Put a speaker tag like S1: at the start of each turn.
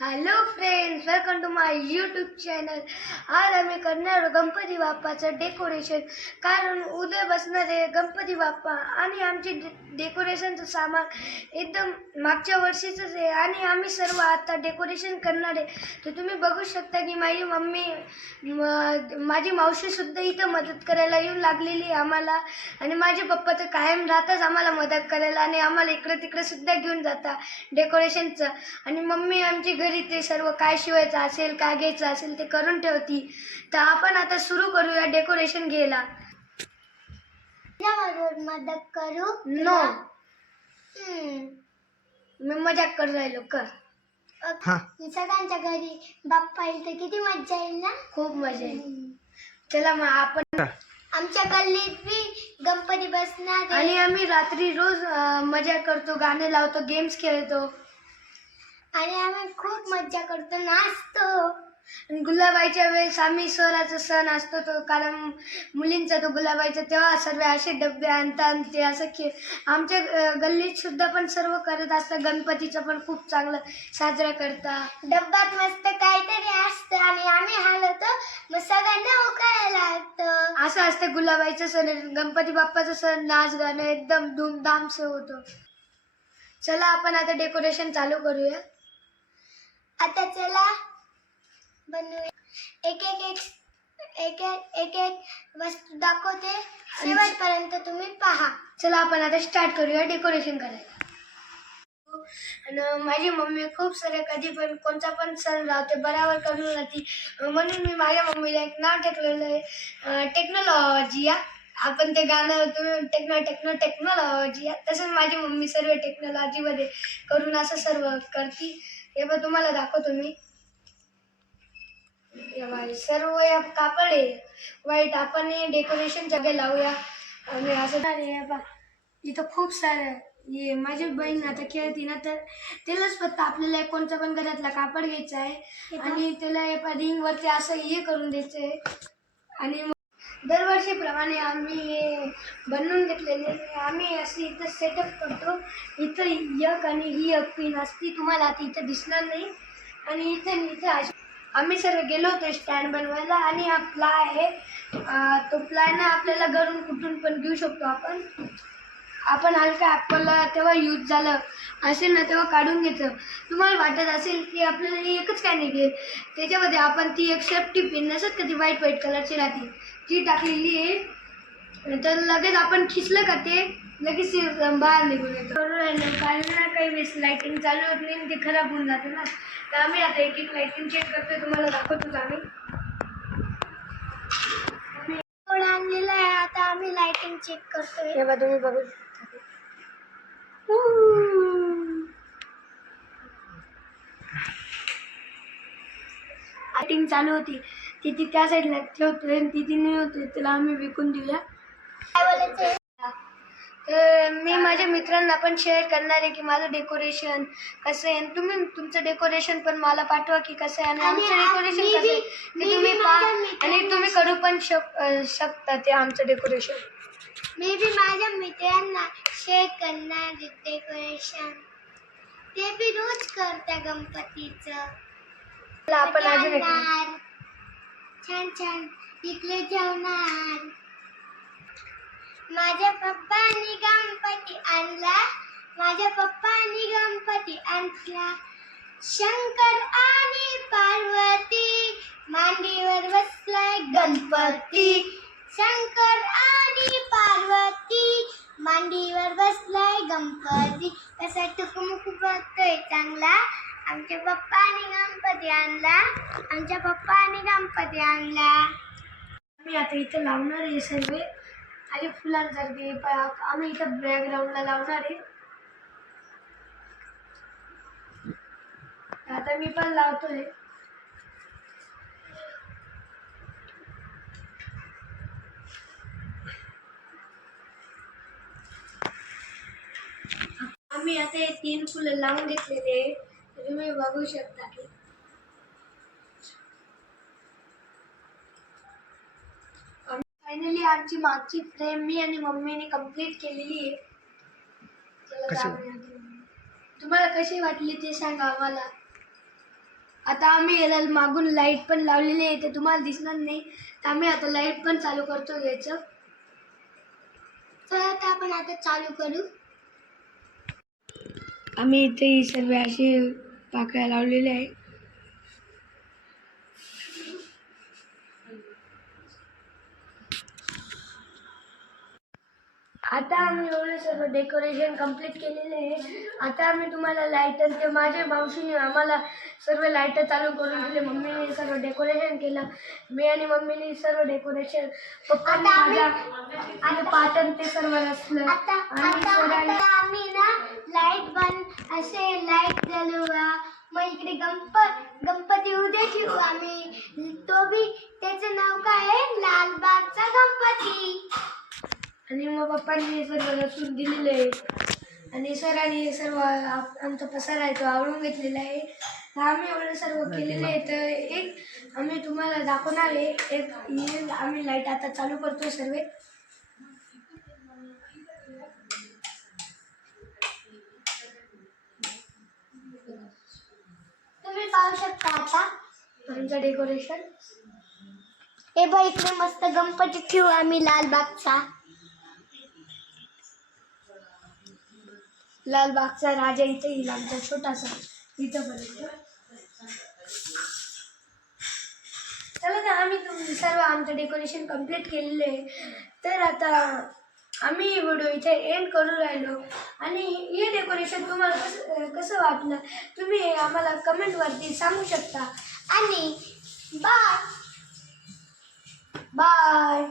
S1: Hello friends welcome to my YouTube channel आज आम्ही करणार आहोत गणपती बाप्पाचं डेकोरेशन कारण उद्या बसणार आहे गणपती बाप्पा आणि आमचे डे डेकोरेशनचं सामान एकदम मागच्या वर्षीचंच आहे आणि आम्ही सर्व आता डेकोरेशन करणार आहे. तर तुम्ही बघू शकता की माझी मम्मी माझी मावशीसुद्धा इथं मदत करायला येऊन लागलेली आहे आम्हाला. आणि माझे पप्पा तर कायम राहताच आम्हाला मदत करायला आणि आम्हाला इकडं तिकडंसुद्धा घेऊन जाता डेकोरेशनचं आणि मम्मी आमची घरी ते सर्व काय शिवायचं असेल काय घ्यायचं असेल ते करून ठेवती. तर आपण आता सुरू करूया डेकोरेशन घ्यायला.
S2: मदत करू
S1: नो
S2: हम्म.
S1: मी मजाक करू राहिलो कर.
S3: हा.
S2: सगळ्यांच्या घरी बाप्पा येईल तर किती मज्जा येईल ना?
S1: खूप मजा येईल. चला मग आपण
S2: आमच्या गल्लीत बी गणपती बसणार आहे.
S1: आणि आम्ही रात्री रोज अं, मजा करतो गाणे लावतो गेम्स खेळतो.
S2: आणि आम्ही खूप मज्जा करतो नाचतो.
S1: आणि गुलाबाईच्या वेळेस आम्ही स्वराचा सण असतो तो कारण मुलींचा तो गुलाबाईचा तेव्हा सर्व असे डबे आणतात आणि ते असं खेळ आमच्या अं, गल्लीत सुद्धा पण सर्व करत असतात. गणपतीचं पण खूप चांगलं साजरा करतात.
S2: डब्यात मस्त काहीतरी असतं आणि आम्ही हलवतो. मग सगळ्यांना उकायला लागतं.
S1: असं असतं गुलाबाईचं सण गणपती बाप्पाचं सण नाच गाणं एकदम धूमधाम से होतो. चला आपण आता डेकोरेशन चालू करूया
S2: आता चला बनवूया एक एक एक एक एक एक एक वस्तू दाखवते. शेवटपर्यंत तुम्ही पहा.
S1: चला आपण आता स्टार्ट करूया डेकोरेशन करायला. आणि माझी मम्मी खूप सारे कधी पण कोणता पण सण लावते बराबर करून राहते. म्हणून मी माझ्या मम्मीला एक नाव टेकलेलं आहे टेक्नॉलॉजी आपण ते गाणं तुम्ही टेक्नो टेक्नो टेक्नॉलॉजी तसंच माझी मम्मी सर्व टेक्नॉलॉजीमध्ये करून असं सर्व करते. हे पण तुम्हाला दाखवतो मी. सर्व या कापड आहे वाईट आपण हे डेकोरेशन सगळे लावूया. आणि असं हे बघा, इथं खूप सारं ये माझी बहीण आता खेळती ना तर त्यालाच फक्त आपल्याला एक कोणतं पण घरातला कापड घ्यायचा आहे. आणि त्याला एका रिंगवरती असं हे करून द्यायचं आहे. आणि दरवर्षीप्रमाणे आम्ही हे बनवून घेतलेले. आम्ही असे इथं सेटअप करतो. इथं एक आणि ही एक पिन असती. तुम्हाला आता इथं दिसणार नाही. आणि इथं इथं आम्ही सर्व गेलो होतो स्टँड बनवायला आणि हा प्लाय आहे. तो प्लाय ना आपल्याला घरून कुठून पण घेऊ शकतो आपण. आपण हलका ॲपलला तेव्हा यूज झालं. असेल ना तेव्हा काढून घेतलं तुम्हाला वाटत असेल की आपल्याला एकच काय नाही त्याच्यामध्ये आपण ती एक सेफ्टी पिन नसत का ती व्हाईट व्हाईट कलरची राहते? ती टाकलेली आहे. तर लगेच आपण खिचलं का ते? लगेच बाहेर निघून येतं. बरोबर आहे ना? कारण ना काही वेळेस लाईटिंग चालू होत नाही आणि ते खराब होऊन जातं ना. तर आम्ही आता एक एक लाईटिंग चेक करतोय तुम्हाला दाखवतोच आम्ही.
S2: आणलेलं आहे आता आम्ही लाइटिंग चेक करतोय.
S1: तेव्हा तुम्ही बघू शकता लाईटिंग चालू होती. ती ती त्या साईडला ठेवतोय आणि ती ती नाही होते त्याला आम्ही विकून देऊया.
S2: बोलायचं
S1: तर मी माझ्या मित्रांना पण शेअर करणार आहे की माझं डेकोरेशन कसं आहे. आणि तुम्ही तुमचं डेकोरेशन पण मला पाठवा की कसं आहे आणि आमचं डेकोरेशन कसं आहे. ते तुम्ही पहा आणि तुम्ही करू पण शक शकता ते आमचं डेकोरेशन
S2: मी बी माझ्या मित्रांना शेअर करणार डेकोरेशन ते बी रोज करता गणपतीचं.
S1: आपण.
S2: छान छान इकडे जेवणार. माझ्या पप्पानी गणपती आणला. माझ्या पप्पानी गणपती आणला. शंकर आणि पार्वती मांडीवर बसलाय गणपती. शंकर आणि पार्वती मांडीवर बसलाय गणपती. कसा टुकमुक बघतोय चांगला. आमच्या पप्पानी गणपती आणला. आमच्या पप्पानी गणपती आणला.
S1: मी आता इथं लावणार आहे सर्व. खाली फुलांसारखे आम्ही इथं बॅकग्राऊंडला लावणार आहे. आता मी पण लावतोय. आम्ही आता हे तीन फुलं लावून घेतलेले तुम्ही बघू शकता की फायनली आमची मागची फ्रेम मी आणि मम्मीने कंप्लीट केलेली आहे. चला
S3: कशी?
S1: जाऊया. तुम्हाला कशी वाटली ते सांगा आम्हाला. आता आम्ही याला मागून लाइट पण लावलेली आहे ते तुम्हाला दिसणार नाही. तर आम्ही आता लाइट पण चालू करतो याचं.
S2: चला तर आपण आता चालू करू.
S1: आम्ही इथे ही सर्व अशी पाकळ्या लावलेल्या आहे. आता आम्ही एवढं सर्व डेकोरेशन कंप्लीट केलेले आहे. आता आम्ही तुम्हाला लाईटर ते माझ्या मावशीने आम्हाला सर्व लाईटर चालू करून दिले. मम्मीने सर्व डेकोरेशन केलं. मी आणि मम्मीने सर्व डेकोरेशन पप्पांनी माझ्या आणि पाटण ते सर्व रचलं.
S2: आता
S1: आणि
S2: आता
S1: सरांनी
S2: आता आम्ही ना लाइट बंद असे लाइट जलवूया मग इकडे गणप गणपती उद्या ठेवू आम्ही. तो बी त्याचं नाव काय आहे? लालबागचा गणपती.
S1: पप्पांनी हे सर्व रचून दिलेले आहे. आणि सरांनी हे सर्व आप- आमचा पसारा आहे तो आवडून घेतलेला आहे. तर आम्ही एवढं सर्व केलेलं आहे. तर एक आम्ही तुम्हाला दाखवणार आहे. एक येईल. आम्ही लाइट आता चालू करतो सर्व.
S2: तुम्ही पाहू शकता आता.
S1: आमचं डेकोरेशन
S2: हे बघ इकडे मस्त गणपती ठेवू आम्ही लालबागचा.
S1: लालबागचा राजा इथे येईल आमचा छोटासा. इथं पर्यंत चला तर आम्ही तुम- सर्व आमचं डेकोरेशन कंप्लीट केलेलं आहे. तर आता आम्ही व्हिडिओ इथे एंड करून राहिलो. आणि हे डेकोरेशन तुम्हाला कसं कसं वाटलं? तुम्ही आम्हाला कमेंटवरती सांगू शकता.
S2: आणि बाय
S1: बाय